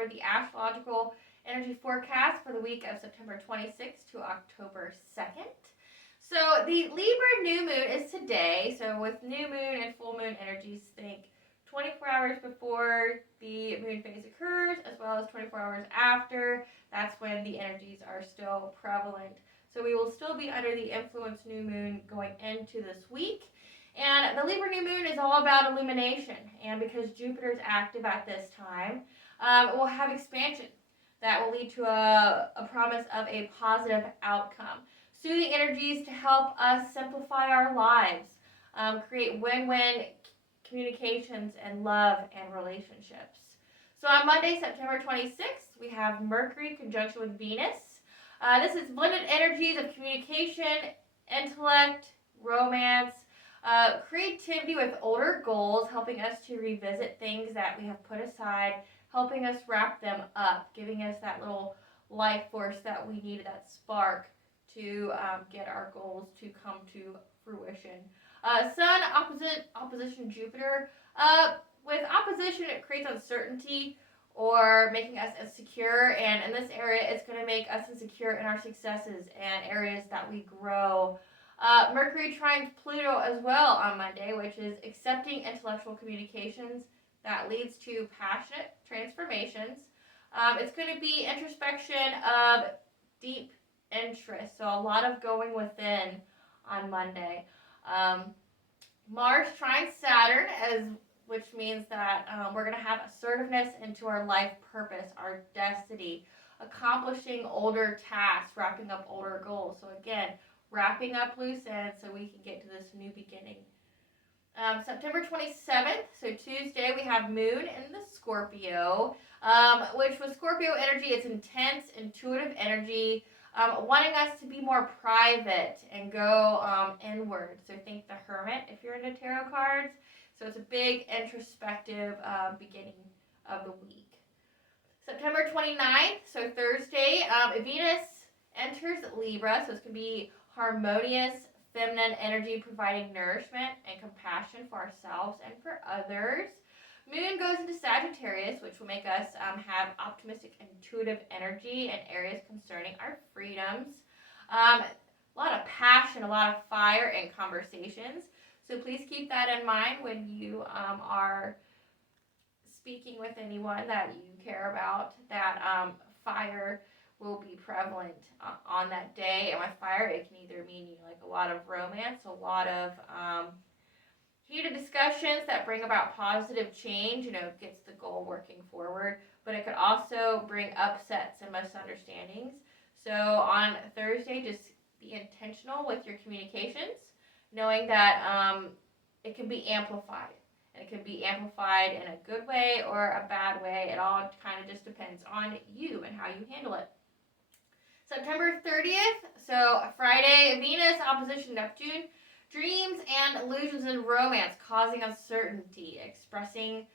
over the astrological energy forecast for the week of September 26th to October 2nd. So the Libra New Moon is today. So with new moon and full moon energies, think 24 hours before the moon phase occurs, as well as 24 hours after. That's when the energies are still prevalent. So we will still be under the influence new moon going into this week. And the Libra new moon is all about illumination. And because Jupiter is active at this time, we'll have expansion that will lead to a promise of a positive outcome. Soothing energies to help us simplify our lives, create win-win communications and love and relationships. So on Monday, September 26th, we have Mercury conjunction with Venus. This is blended energies of communication, intellect, romance, creativity with older goals, helping us to revisit things that we have put aside, helping us wrap them up, giving us that little life force that we need, that spark to get our goals to come to fruition. Sun opposition Jupiter. With opposition, it creates uncertainty or making us insecure, and in this area, it's going to make us insecure in our successes and areas that we grow. Mercury trines Pluto as well on Monday, which is accepting intellectual communications that leads to passionate transformations. It's going to be introspection of deep interest, so a lot of going within on Monday. Mars trines Saturn, which means that we're going to have assertiveness into our life purpose, our destiny, accomplishing older tasks, wrapping up older goals. So again, wrapping up loose ends so we can get to this new beginning. September 27th, so Tuesday, we have Moon in the Scorpio, which with Scorpio energy, it's intense, intuitive energy, wanting us to be more private and go inward. So think the Hermit if you're into tarot cards. So it's a big introspective beginning of the week. September 29th, so Thursday, Venus enters Libra, so it's going to be harmonious, feminine energy providing nourishment and compassion for ourselves and for others. Moon goes into Sagittarius, which will make us have optimistic, intuitive energy in areas concerning our freedoms. A lot of passion, a lot of fire in conversations. So please keep that in mind when you are speaking with anyone that you care about, that fire will be prevalent on that day. And with fire, it can either mean like a lot of romance, a lot of heated discussions that bring about positive change, gets the goal working forward, but it could also bring upsets and misunderstandings. So on Thursday, just be intentional with your communications, knowing that it can be amplified. And it can be amplified in a good way or a bad way. It all kind of just depends on you and how you handle it. September 30th, so Friday, Venus opposition Neptune, dreams and illusions in romance causing uncertainty, expressing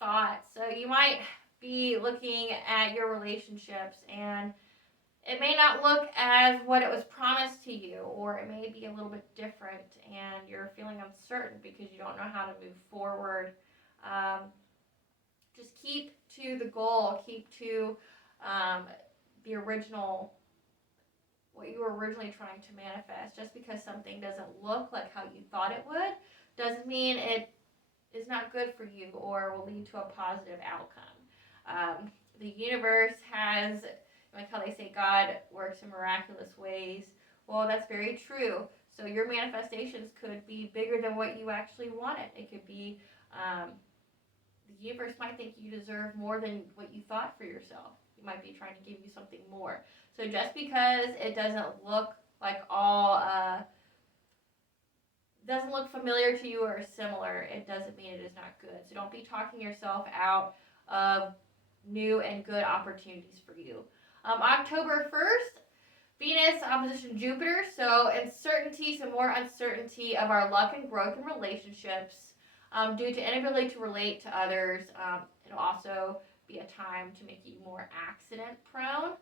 thoughts. So you might be looking at your relationships and it may not look as what it was promised to you, or it may be a little bit different and you're feeling uncertain because you don't know how to move forward. Just keep to the goal, keep to the original, what you were originally trying to manifest. Just because something doesn't look like how you thought it would doesn't mean it is not good for you or will lead to a positive outcome. The universe has, like how they say God works in miraculous ways. Well, that's very true. So your manifestations could be bigger than what you actually wanted. It could be, the universe might think you deserve more than what you thought for yourself. You might be trying to give you something more. So just because it doesn't look like doesn't look familiar to you or similar, it doesn't mean it is not good. So don't be talking yourself out of new and good opportunities for you. October 1st, Venus opposition Jupiter, so uncertainty, some more uncertainty of our luck and growth in relationships due to inability to relate to others. It'll also be a time to make you more accident prone.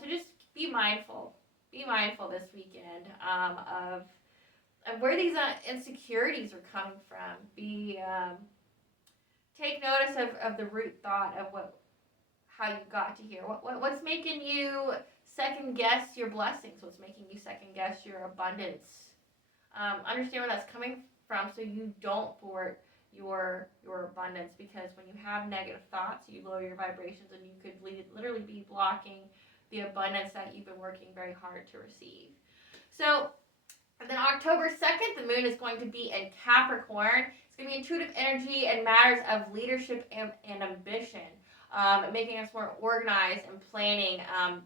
So just be mindful. Be mindful this weekend of where these insecurities are coming from. Take notice of the root thought of how you got to here. What's making you second guess your blessings? What's making you second guess your abundance? Understand where that's coming from, so you don't thwart your abundance, because when you have negative thoughts, you lower your vibrations, and you could literally be blocking the abundance that you've been working very hard to receive. So, and then October 2nd, the moon is going to be in Capricorn. It's going to be intuitive energy and matters of leadership and ambition, making us more organized and planning,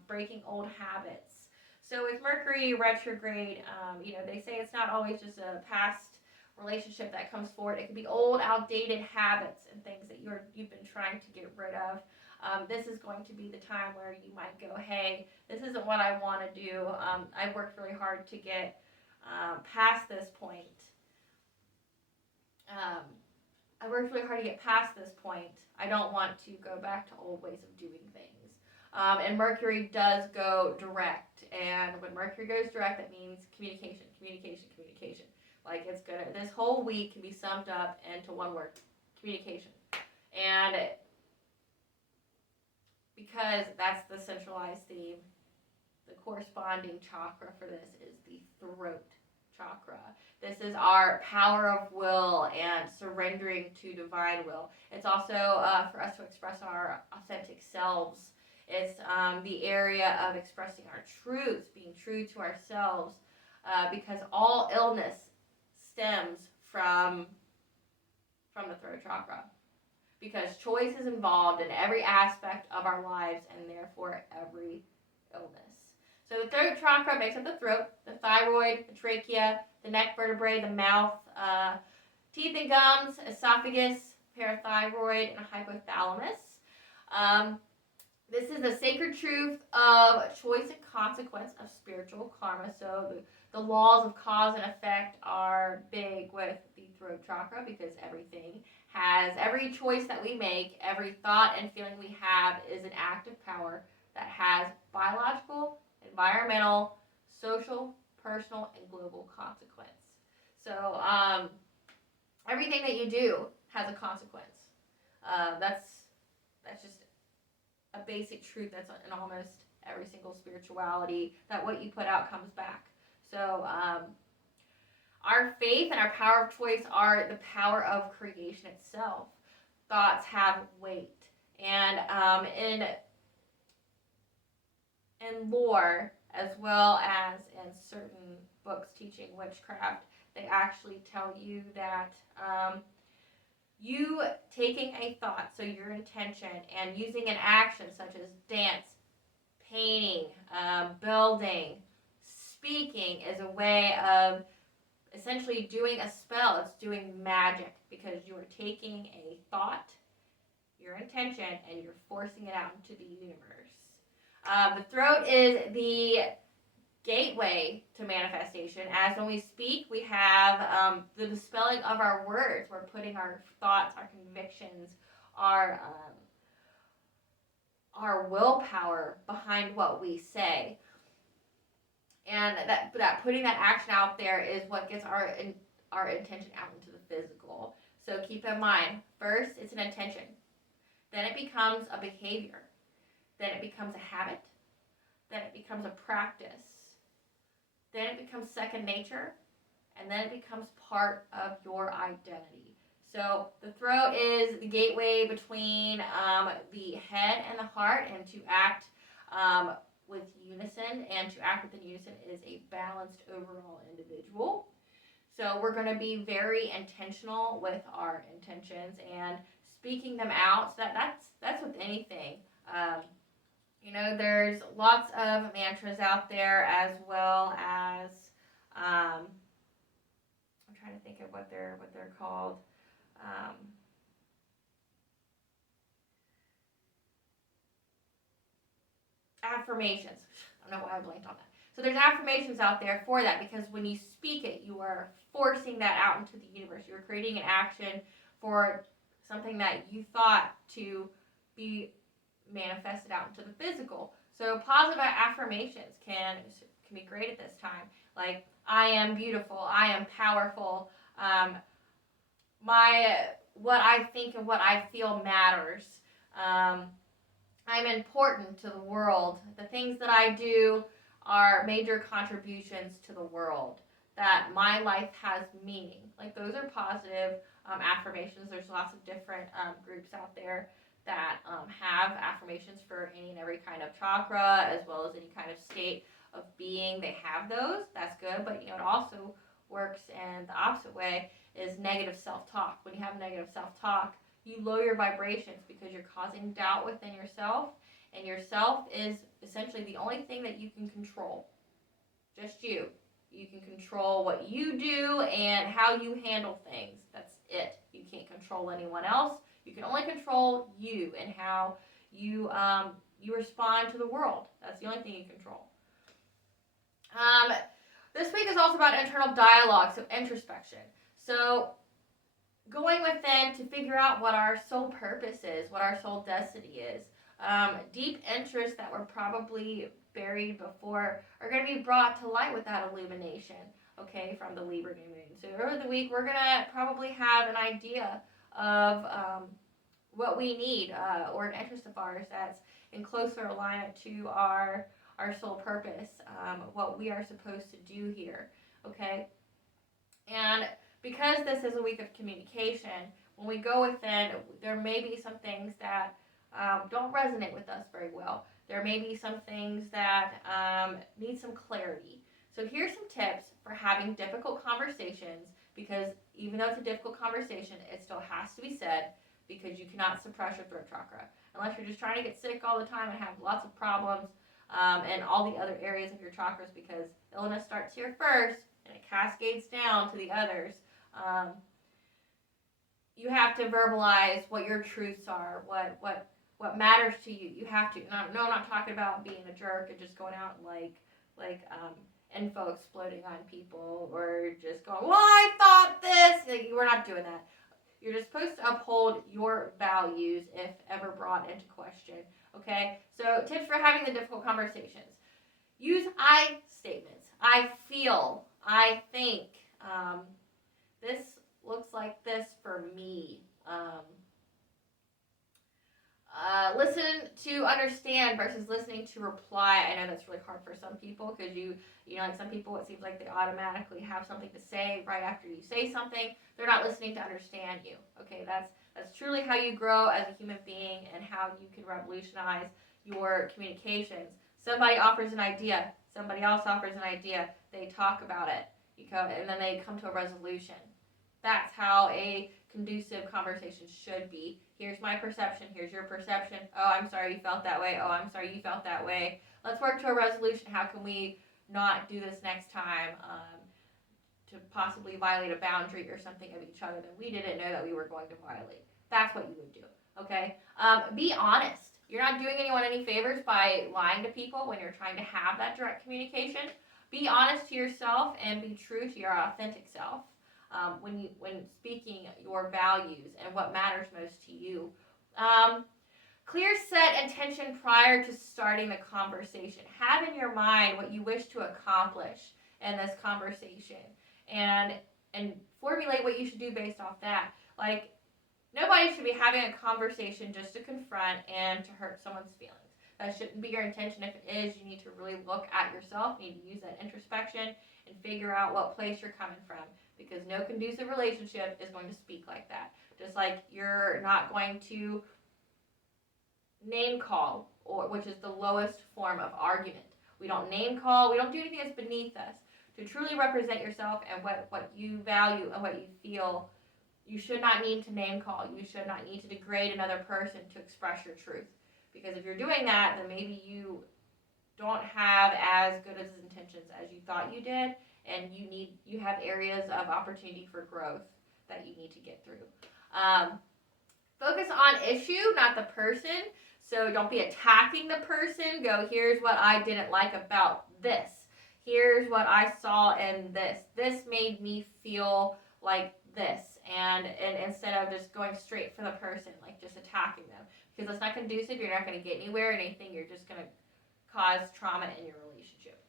breaking old habits. So with Mercury Retrograde, they say it's not always just a past relationship that comes forward. It could be old, outdated habits and things that you've been trying to get rid of. This is going to be the time where you might go, hey, this isn't what I want to do. I've worked really hard to get past this point. I worked really hard to get past this point. I don't want to go back to old ways of doing things. And Mercury does go direct. And when Mercury goes direct, that means communication. Like this whole week can be summed up into one word: communication. And because that's the centralized theme, the corresponding chakra for this is the throat chakra. This is our power of will and surrendering to divine will. It's also for us to express our authentic selves. It's the area of expressing our truths, being true to ourselves, because all illness stems from the throat chakra. Because choice is involved in every aspect of our lives, and therefore every illness. So the throat chakra makes up the throat, the thyroid, the trachea, the neck vertebrae, the mouth, teeth and gums, esophagus, parathyroid, and hypothalamus. This is the sacred truth of choice and consequence of spiritual karma. So the laws of cause and effect are big with the throat chakra, because every choice that we make, every thought and feeling we have is an act of power that has biological, environmental, social, personal, and global consequence. So everything that you do has a consequence. That's just a basic truth that's in almost every single spirituality, that what you put out comes back. So our faith and our power of choice are the power of creation itself. Thoughts have weight. And in lore, as well as in certain books teaching witchcraft, they actually tell you that you taking a thought, so your intention, and using an action such as dance, painting, building, speaking, is a way of essentially doing a spell. It's doing magic, because you are taking a thought, your intention, and you're forcing it out into the universe. The throat is the gateway to manifestation, as when we speak, we have the dispelling of our words. We're putting our thoughts, our convictions, our willpower behind what we say. And that putting that action out there is what gets our intention out into the physical. So keep in mind, first it's an intention, then it becomes a behavior, then it becomes a habit, then it becomes a practice, then it becomes second nature, and then it becomes part of your identity. So the throat is the gateway between the head and the heart, and to act with unison, and to act with unison is a balanced overall individual. So we're going to be very intentional with our intentions and speaking them out. So that's with anything. There's lots of mantras out there, as well as I'm trying to think of what they're called. Affirmations. I don't know why I blanked on that. So there's affirmations out there for that, because when you speak it, you are forcing that out into the universe. You're creating an action for something that you thought to be manifested out into the physical. So positive affirmations can be great at this time. Like, I am beautiful. I am powerful. What I think and what I feel matters. I'm important to the world. The things that I do are major contributions to the world. That my life has meaning. Like, those are positive affirmations. There's lots of different groups out there that have affirmations for any and every kind of chakra, as well as any kind of state of being. They have those. That's good. But it also works in the opposite way, is negative self-talk. When you have negative self-talk, you lower your vibrations because you're causing doubt within yourself, and yourself is essentially the only thing that you can control. Just you. You can control what you do and how you handle things. That's it. You can't control anyone else. You can only control you and how you respond to the world. That's the only thing you control. This week is also about internal dialogue, so introspection. So going within to figure out what our soul purpose is, what our soul destiny is. Deep interests that were probably buried before are going to be brought to light with that illumination, okay, from the Libra New Moon. So over the week, we're going to probably have an idea of what we need, or an interest of ours that's in closer alignment to our soul purpose, what we are supposed to do here, okay? And because this is a week of communication, when we go within, there may be some things that don't resonate with us very well. There may be some things that need some clarity. So here's some tips for having difficult conversations, because even though it's a difficult conversation, it still has to be said, because you cannot suppress your throat chakra. Unless you're just trying to get sick all the time and have lots of problems and all the other areas of your chakras, because illness starts here first and it cascades down to the others. You have to verbalize what your truths are, what matters to you. You have to. No, I'm not talking about being a jerk and just going out and like info exploding on people, or just going, well, I thought this. Like, we're not doing that. You're just supposed to uphold your values if ever brought into question. Okay? So tips for having the difficult conversations. Use I statements. I feel. I think. This looks like this for me. Listen to understand versus listening to reply. I know that's really hard for some people, because like some people, it seems like they automatically have something to say right after you say something. They're not listening to understand you. Okay, that's truly how you grow as a human being and how you can revolutionize your communications. Somebody offers an idea, somebody else offers an idea, they talk about it, and then they come to a resolution. That's how a conducive conversation should be. Here's my perception, here's your perception. Oh, I'm sorry you felt that way. Oh, I'm sorry you felt that way. Let's work to a resolution. How can we not do this next time, to possibly violate a boundary or something of each other that we didn't know that we were going to violate? That's what you would do, okay? Be honest. You're not doing anyone any favors by lying to people when you're trying to have that direct communication. Be honest to yourself and be true to your authentic self. When speaking your values and what matters most to you. Clear set intention prior to starting the conversation. Have in your mind what you wish to accomplish in this conversation, and formulate what you should do based off that. Like, nobody should be having a conversation just to confront and to hurt someone's feelings. That shouldn't be your intention. If it is, you need to really look at yourself. You need to use that introspection and figure out what place you're coming from, because no conducive relationship is going to speak like that. Just like you're not going to name call, which is the lowest form of argument. We don't name call. We don't do anything that's beneath us. To truly represent yourself and what you value and what you feel, you should not need to name call. You should not need to degrade another person to express your truth. Because if you're doing that, then maybe you don't have as good as intentions as you thought you did, and you have areas of opportunity for growth that you need to get through. Focus on issue, not the person. So don't be attacking the person. Go, here's what I didn't like about this. Here's what I saw in this. This made me feel like this. And instead of just going straight for the person, like just attacking them. Because that's not conducive. You're not going to get anywhere or anything. You're just going to cause trauma in your relationship.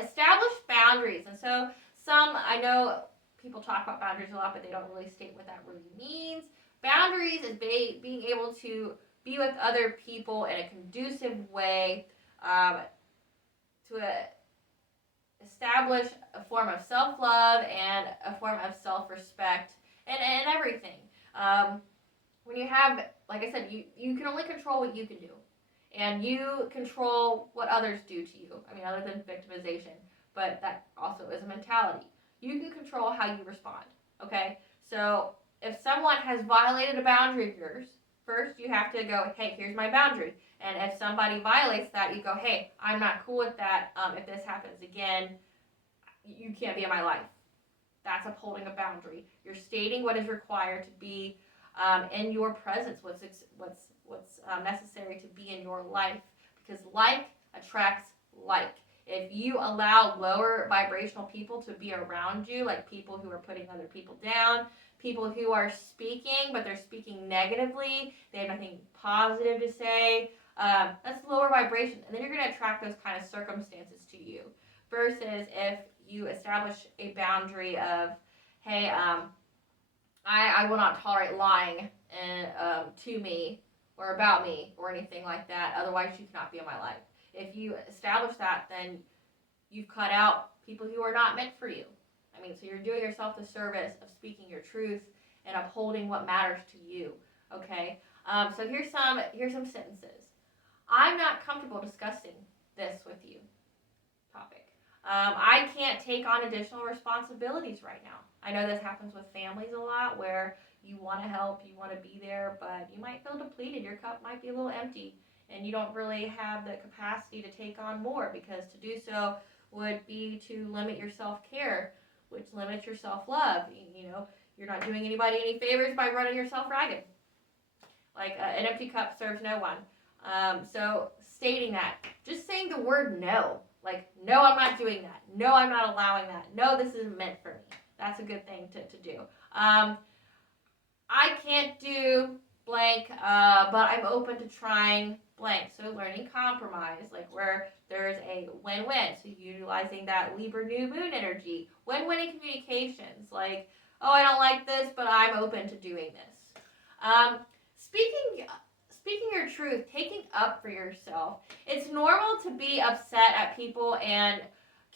Establish boundaries. And so I know people talk about boundaries a lot, but they don't really state what that really means. Boundaries is being able to be with other people in a conducive way, to establish a form of self-love and a form of self-respect and everything. When you have, like I said, you can only control what you can do. And you control what others do to you. I mean, other than victimization. But that also is a mentality. You can control how you respond. Okay? So if someone has violated a boundary of yours, first you have to go, hey, here's my boundary. And if somebody violates that, you go, hey, I'm not cool with that. If this happens again, you can't be in my life. That's upholding a boundary. You're stating what is required to be in your presence, what's necessary to be in your life, because like attracts like. If you allow lower vibrational people to be around you, like people who are putting other people down, people who are speaking, but they're speaking negatively, they have nothing positive to say, that's lower vibration, and then you're going to attract those kind of circumstances to you, versus if you establish a boundary of, hey, I will not tolerate lying to me or about me or anything like that. Otherwise, you cannot be in my life. If you establish that, then you've cut out people who are not meant for you. I mean, so you're doing yourself the service of speaking your truth and upholding what matters to you. Okay. So here's some sentences. I'm not comfortable discussing this with you. Topic. I can't take on additional responsibilities right now. I know this happens with families a lot, where you want to help, you want to be there, but you might feel depleted. Your cup might be a little empty, and you don't really have the capacity to take on more, because to do so would be to limit your self-care, which limits your self-love. You know, you're not doing anybody any favors by running yourself ragged. Like an empty cup serves no one. So stating that, just saying the word no. Like, no, I'm not doing that. No, I'm not allowing that. No, this isn't meant for me. That's a good thing to do. I can't do blank, but I'm open to trying blank. So learning compromise, like where there's a win-win. So utilizing that Libra New Moon energy. Win-win in communications. Like, oh, I don't like this, but I'm open to doing this. Speaking your truth, taking up for yourself. It's normal to be upset at people and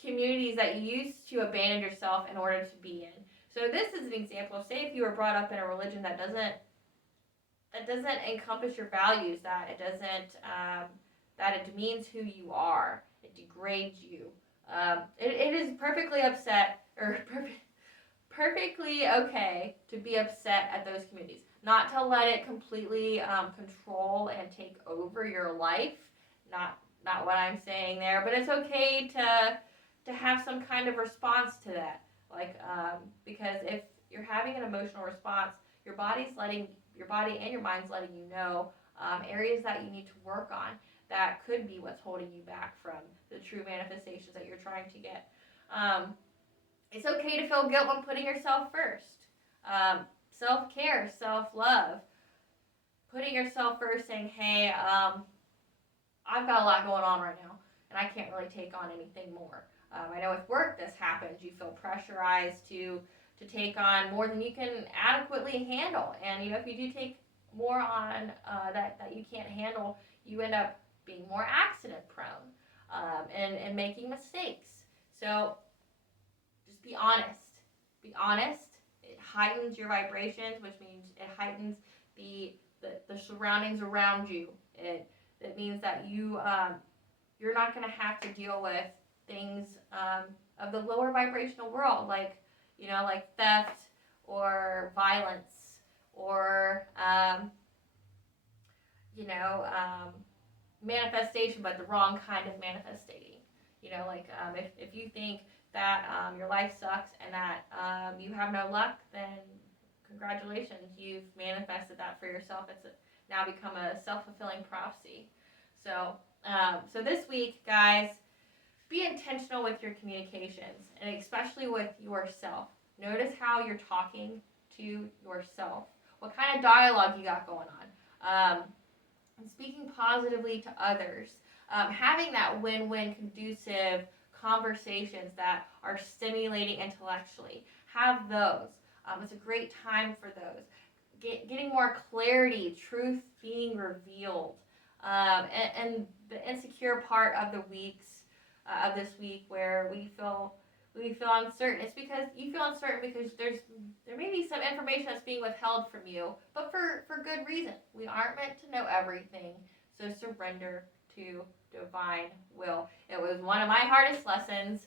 communities that you used to abandon yourself in order to be in. So this is an example of, say, if you were brought up in a religion that doesn't encompass your values, that it demeans who you are, it degrades you. It is perfectly perfectly okay to be upset at those communities. Not to let it completely control and take over your life. Not what I'm saying there, but it's okay to have some kind of response to that. Like, because if you're having an emotional response, your body and your mind's letting you know areas that you need to work on that could be what's holding you back from the true manifestations that you're trying to get. It's okay to feel guilt when putting yourself first. Self-care, self-love, putting yourself first, saying, hey, I've got a lot going on right now, and I can't really take on anything more. I know with work this happens. You feel pressurized to take on more than you can adequately handle. And, you know, if you do take more on that you can't handle, you end up being more accident prone and making mistakes. So just be honest. Be honest. It heightens your vibrations, which means it heightens the surroundings around you. It means that you're not going to have to deal with things of the lower vibrational world, like, you know, like theft or violence or manifestation, but the wrong kind of manifestating. You know, like if you think that your life sucks and that you have no luck, then congratulations, you've manifested that for yourself. It's now become a self-fulfilling prophecy. So this week, guys, be intentional with your communications, and especially with yourself. Notice how you're talking to yourself. What kind of dialogue you got going on. And speaking positively to others. Having that win-win conducive conversations that are stimulating intellectually. Have those. It's a great time for those. getting more clarity, truth being revealed, and the insecure part of the weeks of this week where we feel uncertain. It's because you feel uncertain because there may be some information that's being withheld from you, but for good reason. We aren't meant to know everything, so surrender to divine will. It was one of my hardest lessons.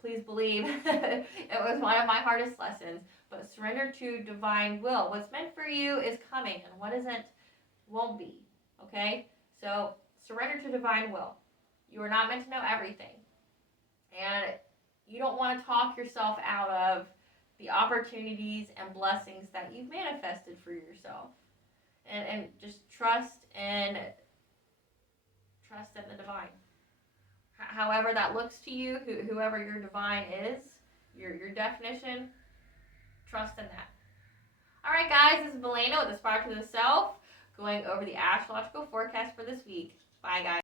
Please believe it was one of my hardest lessons. But surrender to divine will. What's meant for you is coming, and what isn't won't be. Okay? So surrender to divine will. You are not meant to know everything. And you don't want to talk yourself out of the opportunities and blessings that you've manifested for yourself. And just trust in the divine. However that looks to you, whoever your divine is, your definition, trust in that. Alright guys, this is Belena with Aspire to the Self, going over the astrological forecast for this week. Bye guys.